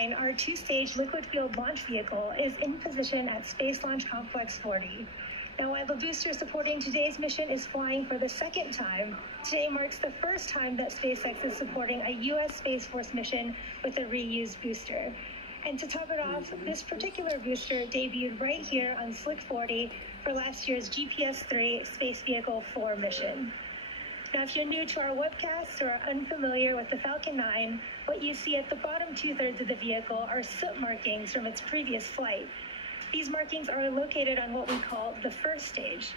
Our two-stage liquid-fueled launch vehicle is in position at Space Launch Complex 40. Now, while the booster supporting today's mission is flying for the second time, today marks the first time that SpaceX is supporting a U.S. Space Force mission with a reused booster. And to top it off, this particular booster debuted right here on Slick 40 for last year's GPS-3 Space Vehicle 4 mission. Now, if you're new to our webcast or are unfamiliar with the Falcon 9, what you see at the bottom two-thirds of the vehicle are soot markings from its previous flight. These markings are located on what we call the first stage.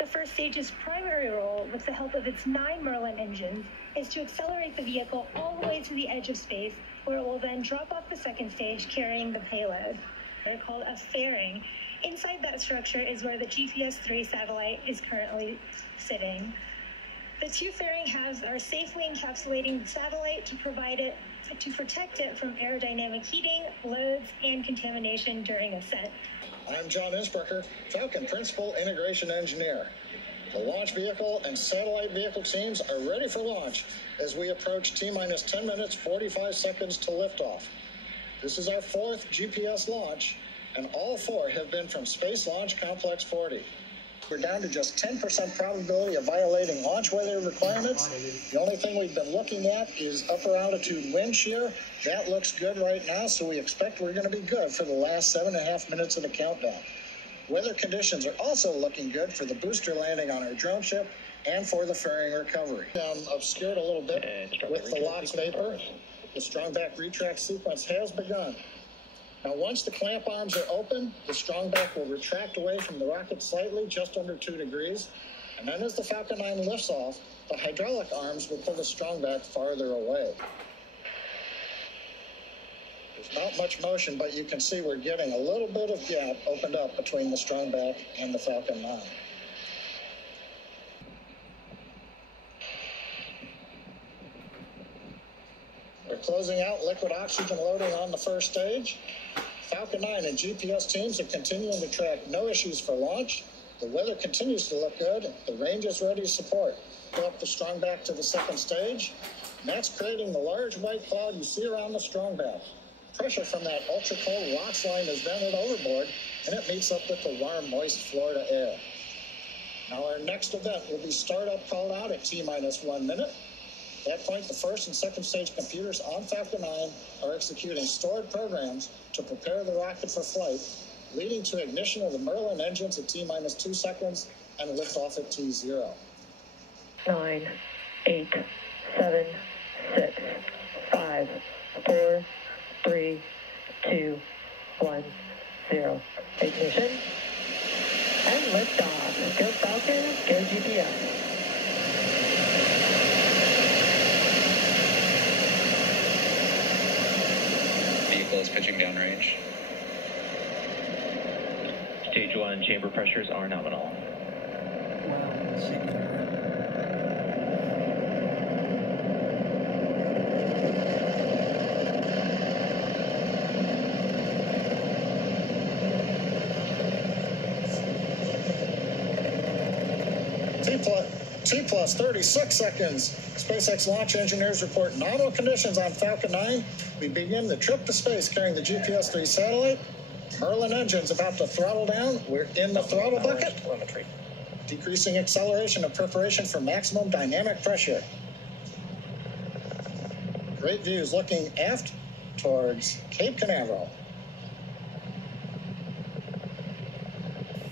The first stage's primary role, with the help of its 9 Merlin engines, is to accelerate the vehicle all the way to the edge of space, where it will then drop off the second stage carrying the payload. They're called a fairing. Inside that structure is where the GPS-3 satellite is currently sitting. The two fairing halves are safely encapsulating the satellite to protect it from aerodynamic heating, loads, and contamination during ascent. I'm John Innsbrucker, Falcon Principal Integration Engineer. The launch vehicle and satellite vehicle teams are ready for launch as we approach T-minus 10 minutes, 45 seconds to liftoff. This is our 4th GPS launch, and all 4 have been from Space Launch Complex 40. We're down to just 10% probability of violating launch weather requirements. The only thing we've been looking at is upper altitude wind shear. That looks good right now, so we expect we're going to be good for the last 7.5 minutes of the countdown. Weather conditions are also looking good for the booster landing on our drone ship and for the fairing recovery. Obscured a little bit with the LOX vapor. The strong back retract sequence has begun. Now, once the clamp arms are open, the strong back will retract away from the rocket slightly, just under 2 degrees. And then as the Falcon 9 lifts off, the hydraulic arms will pull the strong back farther away. There's not much motion, but you can see we're getting a little bit of gap opened up between the strong back and the Falcon 9. We're closing out liquid oxygen loading on the first stage. Falcon 9 and GPS teams are continuing to track no issues for launch. The weather continues to look good. The range is ready to support. Pull up the strong back to the second stage. And that's creating the large white cloud you see around the strong back. Pressure from that ultra-cold LOX line is vented overboard, and it meets up with the warm, moist Florida air. Now our next event will be startup called out at T-minus 1 minute. At that point, the first and second stage computers on Falcon 9 are executing stored programs to prepare the rocket for flight, leading to ignition of the Merlin engines at T-minus 2 seconds and liftoff at T0. 9, 8, 7, 6, 5, 4, 3, 2, 1, 0. Ignition and liftoff. Go Falcon, go GPS. Vehicle is pitching downrange. Stage 1 chamber pressures are nominal. T plus 36 seconds. SpaceX launch engineers report nominal conditions on Falcon 9. We begin the trip to space carrying the GPS-3 satellite. Merlin engines about to throttle down. We're in the throttle bucket. Telemetry. Decreasing acceleration of preparation for maximum dynamic pressure. Great views looking aft towards Cape Canaveral.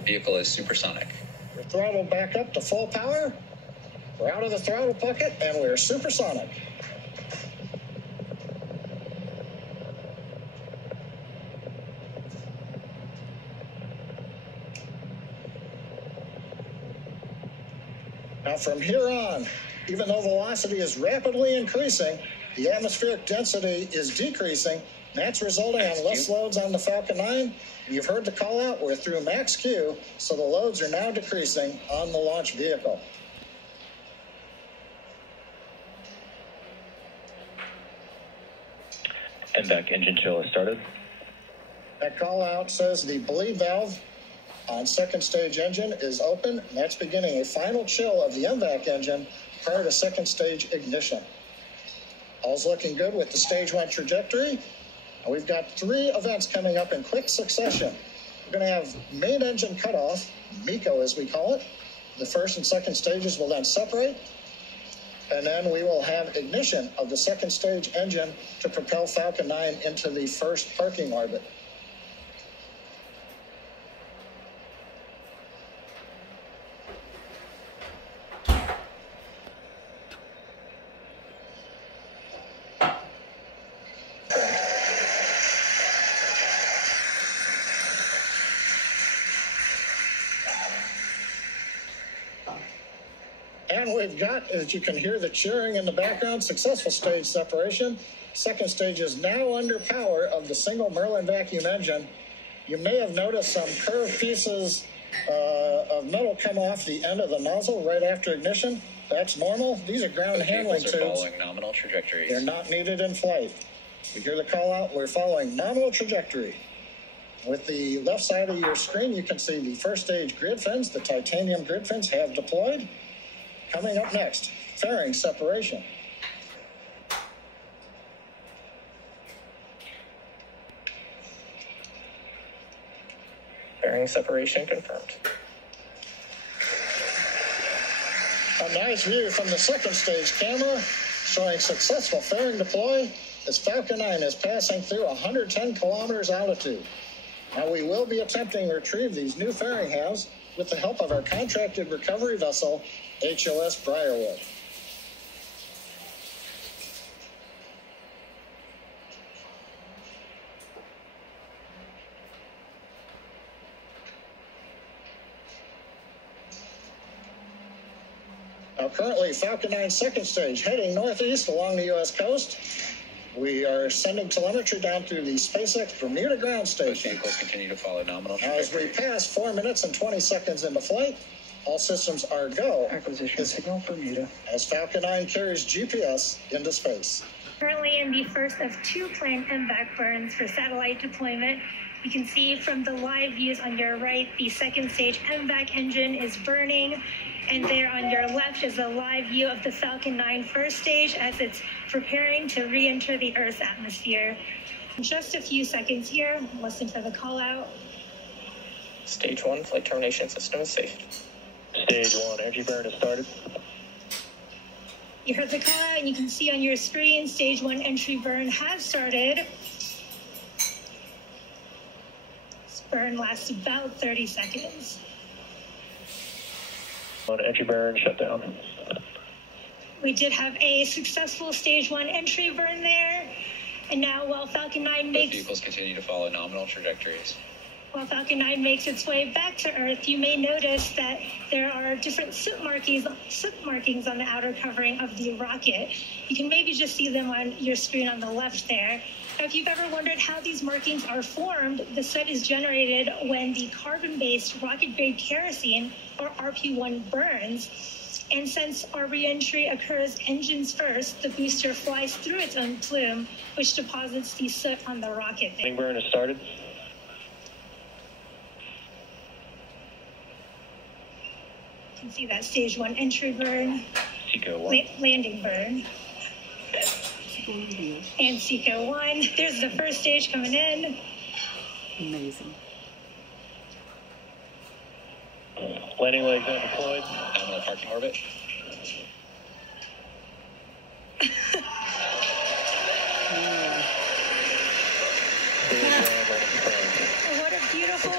Vehicle is supersonic. We're throttled back up to full power. We're out of the throttle bucket, and we're supersonic. Now, from here on, even though velocity is rapidly increasing, the atmospheric density is decreasing. That's resulting in less loads on the Falcon 9. You've heard the call out. We're through max Q, so the loads are now decreasing on the launch vehicle. MVAC engine chill has started. That call out says the bleed valve on second stage engine is open, and that's beginning a final chill of the MVAC engine prior to second stage ignition. All's looking good with the stage 1 trajectory. And we've got 3 events coming up in quick succession. We're going to have main engine cutoff, MECO as we call it. The first and second stages will then separate. And then we will have ignition of the second stage engine to propel Falcon 9 into the first parking orbit. And we've got, as you can hear the cheering in the background, successful stage separation. Second stage is now under power of the single Merlin vacuum engine. You may have noticed some curved pieces of metal come off the end of the nozzle right after ignition. That's normal. These are ground handling tubes. Following nominal trajectories. They're not needed in flight. We hear the call out, we're following nominal trajectory. With the left side of your screen, you can see the first stage grid fins. The titanium grid fins have deployed. Coming up next, fairing separation. Fairing separation confirmed. A nice view from the second stage camera showing successful fairing deploy as Falcon 9 is passing through 110 kilometers altitude. Now we will be attempting to retrieve these new fairing halves with the help of our contracted recovery vessel, HOS Briarwood. Now currently Falcon 9 second stage heading northeast along the U.S. coast. We are sending telemetry down through the SpaceX Bermuda ground Both station. vehicles continue to follow nominal Now, as we trajectory. pass 4 minutes and 20 seconds into flight, all systems are go. Acquisition signal Bermuda. As Falcon 9 carries GPS into space. Currently in the first of 2 planned MVAC burns for satellite deployment. You can see from the live views on your right, the second stage MVAC engine is burning. And there on your left is a live view of the Falcon 9 first stage as it's preparing to re-enter the Earth's atmosphere. In just a few seconds here, listen for the call out. Stage 1 flight termination system is safe. Stage 1 energy burn has started. You heard the call out and you can see on your screen, stage 1 entry burn has started. This burn lasts about 30 seconds. Entry burn shut down. We did have a successful stage 1 entry burn there. And now while Falcon 9 Both makes vehicles continue to follow nominal trajectories. While Falcon 9 makes its way back to Earth, you may notice that there are different soot markings on the outer covering of the rocket. You can maybe just see them on your screen on the left there. Now, if you've ever wondered how these markings are formed, the soot is generated when the carbon-based rocket-grade kerosene, or RP1, burns. And since our re-entry occurs engines first, the booster flies through its own plume, which deposits the soot on the rocket. Wing burn has started. You can see that stage 1 entry burn, Seco 1. landing burn, and Seco 1. There's the first stage coming in. Amazing. Landing legs are deployed. Nominal parking orbit. What a beautiful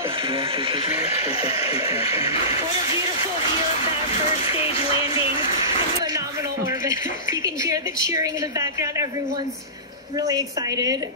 view of that first stage landing into a nominal orbit. You can hear the cheering in the background. Everyone's really excited.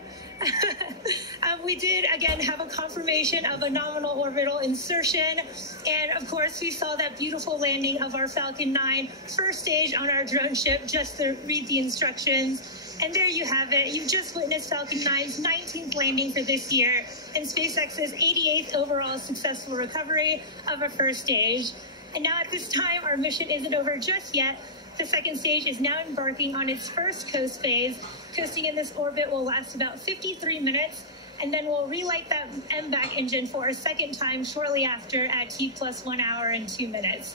We did, again, have a confirmation of a nominal orbital insertion. And, of course, we saw that beautiful landing of our Falcon 9 first stage on our drone ship, just to read the instructions. And there you have it. You've just witnessed Falcon 9's 19th landing for this year and SpaceX's 88th overall successful recovery of a first stage. And now at this time, our mission isn't over just yet. The second stage is now embarking on its first coast phase. Coasting in this orbit will last about 53 minutes, and then we'll relight that MVAC engine for a second time shortly after at T+1 hour and 2 minutes.